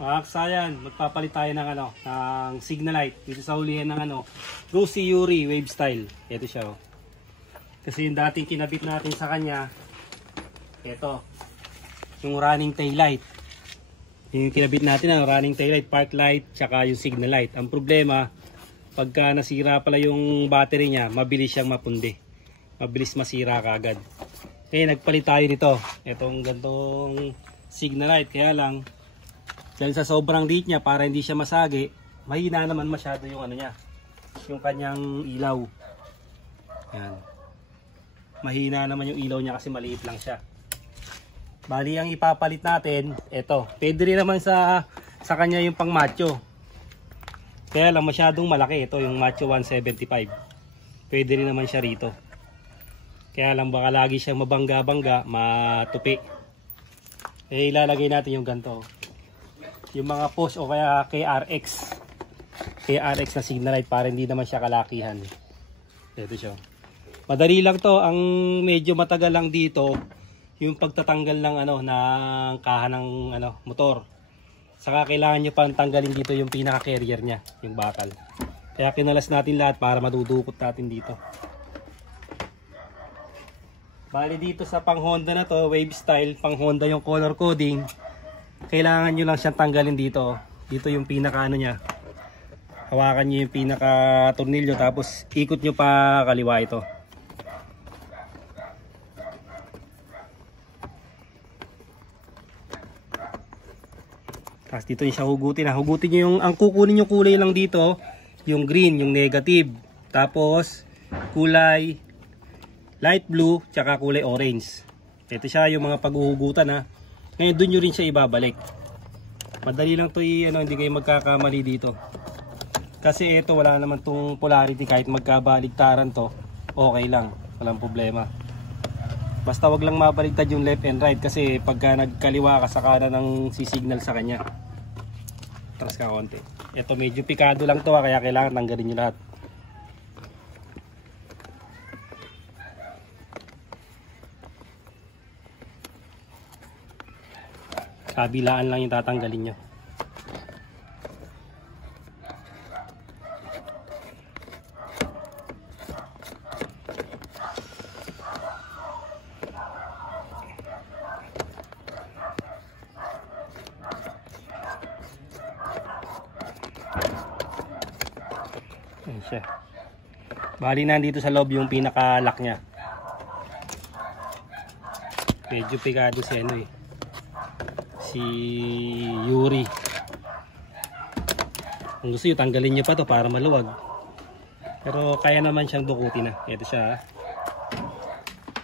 Mga kasayan, magpapalit tayo ng ng Signalite dito sa hulihan ng Rosy Yuri Wave Style. Ito siya oh. Kasi yung dating kinabit natin sa kanya, ito, yung running tail light. Yung kinabit natin ang running tail light, park light, tsaka yung signal light. Ang problema, pagka nasira pala yung battery niya, mabilis siyang mapundi. Mabilis masira kagad. Kaya nagpalit tayo nito. Itong gantong signal light. Kaya lang, dahil sa sobrang liit niya, para hindi siya masagi, mahina naman masyado yung niya. Yung kanyang ilaw. Yan. Mahina naman yung ilaw niya kasi maliit lang siya. Bali, ang ipapalit natin, ito. Pwede rin naman sa kanya yung pang macho. Kaya lang masyadong malaki. Ito yung macho 175. Pwede rin naman siya rito. Kaya lang baka lagi siyang mabangga-bangga, matupi. Eh, ilalagay natin yung ganito. Yung mga post o kaya KRX. KRX na signal light para hindi naman siya kalakihan. Ito siya. Madali lang to. Ang medyo matagal lang dito, yung pagtatanggal ng ng kaha ng motor. Saka kailangan nyo pang tanggalin dito yung pinaka carrier nya, yung bakal. Kaya kinalas natin lahat para madudukot natin dito. Bali dito sa pang Honda na to, Wave Style, pang Honda yung color coding. Kailangan nyo lang siyang tanggalin dito. Dito yung pinaka nya. Hawakan nyo yung pinaka tornilyo tapos ikot nyo pa kaliwa ito. Tapos dito yung siya hugutin. Hugutin nyo yung, ang kukunin yung kulay lang dito, yung green, yung negative. Tapos kulay light blue, tsaka kulay orange. Ito siya yung mga paghuhugutan ha. Ngayon doon nyo rin siya ibabalik. Madali lang to hindi kayo magkakamali dito. Kasi ito wala naman tong polarity, kahit magkabaligtaran to, okay lang, walang problema. Basta wag lang mabaligtad yung left and right kasi pagka nagkaliwa ka sa kanan ng sisignal sa kanya. Tras ka konti. Ito medyo pikado lang to kaya kailangan tanggalin nyo lahat. Kabilaan lang yung tatanggalin nyo. Ayan siya. Bali nandito sa loob yung pinaka-lock nya. Medyo pikado si si Yuri. Kung gusto nyo, tanggalin nyo pa to para maluwag. Pero kaya naman siyang dukutin na. Ito siya.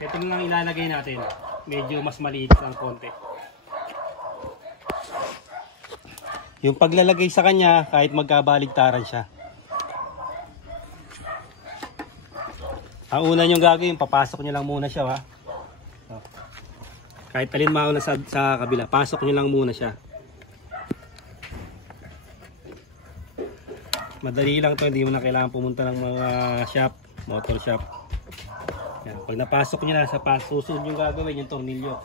Ito lang ilalagay natin. Medyo mas maliit ang konti. Yung paglalagay sa kanya, kahit magkabaligtaran siya. Ang una nyong gagawin, papasok nyo lang muna siya ha. Kahit alin mauna sa kabila, pasok nyo lang muna siya. Madali lang to, hindi mo na kailangan pumunta ng mga shop, motor shop. Yan. Pag napasok nyo na sa susunod yung gagawin, yung tornilyo.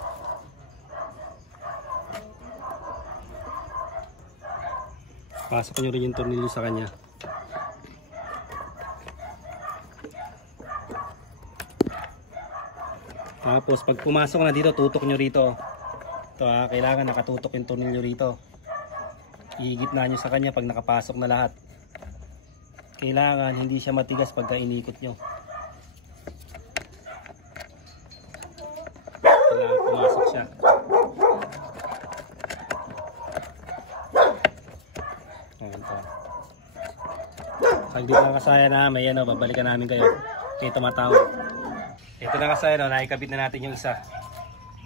Pasok nyo rin yung tornilyo sa kanya. Tapos pag pumasok na dito, tutok nyo rito. Ito kailangan nakatutok yung tornilyo rito. Ihigit na nyo sa kanya pag nakapasok na lahat. Kailangan hindi siya matigas pagka inikot nyo. Kailangan pumasok siya. Saglit lang kasaya na may babalikan namin kayo. Kayo tumatawag. Ito na kasi naikabit na natin yung isa.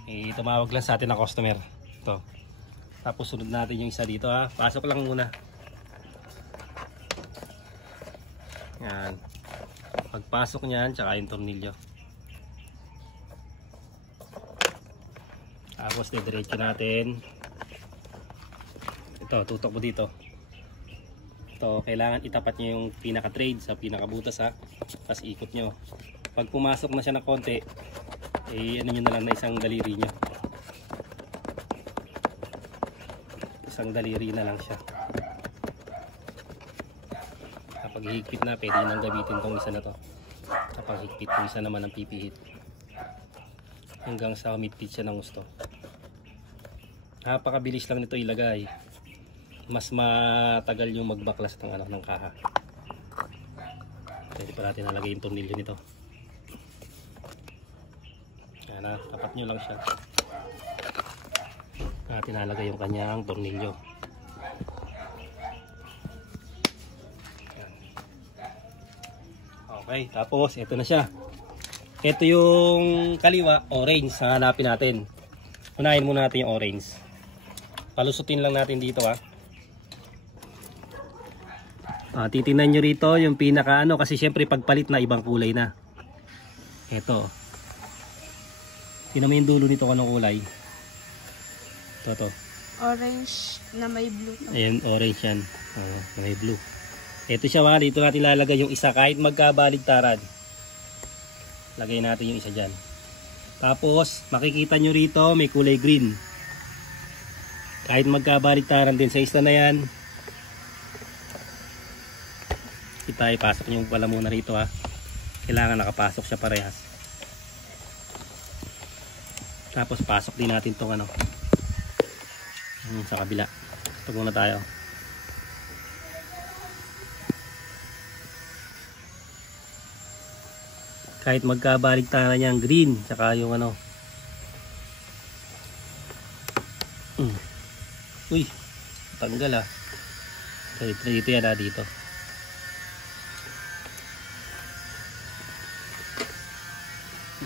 Tumawag lang sa atin na customer. Ito. Tapos sunod natin yung isa dito ha. Pasok lang muna. Yan. Pagpasok niyan, tsaka yung tornilyo. Tapos didiretso natin. Ito, tutok mo dito. Ito, kailangan itapat nyo yung pinaka-trade sa pinaka-butas ha. Tapos ikot nyo. Pag pumasok na siya na konti, nyo na lang na isang daliri nyo. isang daliri na lang siya. Kapag higpit na, pwede nang gamitin tong isa na to. Kapag higpit, yung isa naman ang pipihit. Hanggang sa humigpit siya ng gusto. Napakabilis lang nito ilagay. Mas matagal yung magbaklas ng ng kaha. Pwede pa natin nalagay yung tornilyo nito. Yan na, tapat nyo lang siya. Natin nalagay yung kanyang tornilyo. Okay, tapos ito na siya. Ito yung kaliwa, orange, hanapin natin. Unahin muna natin yung orange. Palusutin lang natin dito titingnan nyo rito yung pinaka kasi syempre pagpalit na ibang kulay na. Ito. Tingnan mo yung dulo nito kung anong kulay. Ito. Orange na may blue. Ayan, orange yan. May blue. Ito siya dito natin lalagay yung isa kahit magkabaligtaran. Lagay natin yung isa dyan. Tapos makikita nyo rito may kulay green. Kahit magkabaligtaran din sa isa na yan. Kita ipasok nyo pala muna rito Kailangan nakapasok siya parehas. Tapos pasok din natin tong sa kabila. Ito muna tayo. Kahit magkabaligtaran niya ang green tsaka yung uy, tanggal dito yan dito.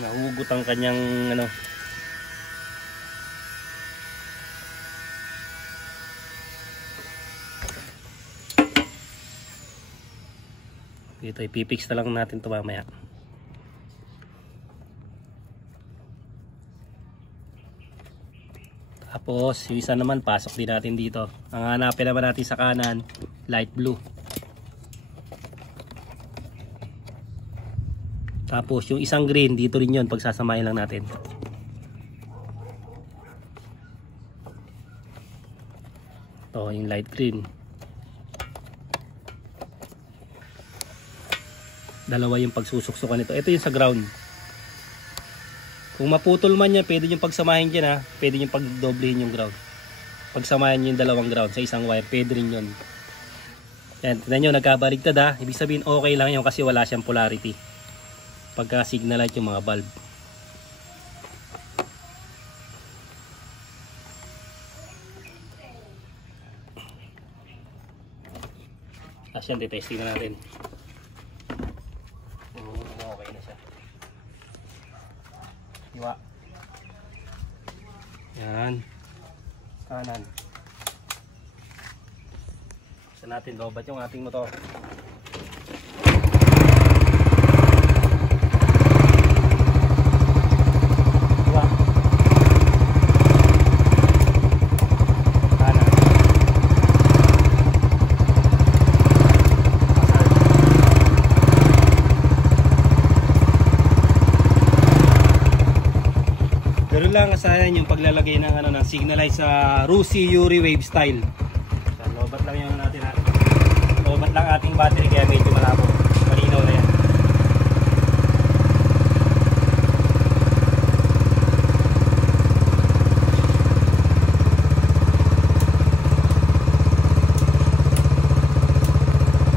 Nahugot ang kanyang dito ipipix na lang natin ito mamaya. Tapos yung isa naman pasok din natin dito. Ang hanapin naman natin sa kanan, light blue. Tapos yung isang green dito rin yun, pagsasamahin lang natin. Ito yung light green. Dalawa yung pagsusuksukan nito. Ito yung sa ground. Kung maputol man yan, pwede yung pagsamahin dyan pwede yung pagdoblehin yung ground. Pagsamahin yung dalawang ground sa isang wire, pwede rin yun. Yan, tignan nyo, nagkabaligtad ibig sabihin okay lang yun kasi wala siyang polarity. Pagka signal light yung mga bulb. Yan, testing na natin. Okay na siya. Iwa. Yan. Kanan. Saan natin lobat yung ating motor. Lang asahan yung paglalagay ng ng signal light sa Rusi Yuri Wave Style. So, lobat lang yung natin lobat lang ating battery kaya medyo malabo. Malinaw na yan.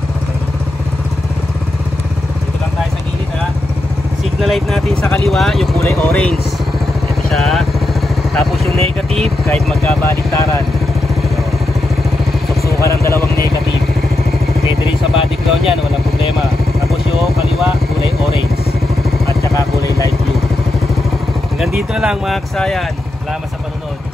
Okay. Dito lang tayo sa gilid Signal light natin sa kaliwa yung kulay orange. Tapos yung negative kahit magkabaligtaran, suksukan ng dalawang negative, pwede rin sa body ground yan, walang problema. Tapos yung kaliwa kulay orange at saka kulay light blue. Hanggang dito na lang mga kasayan. Salamat sa panunod.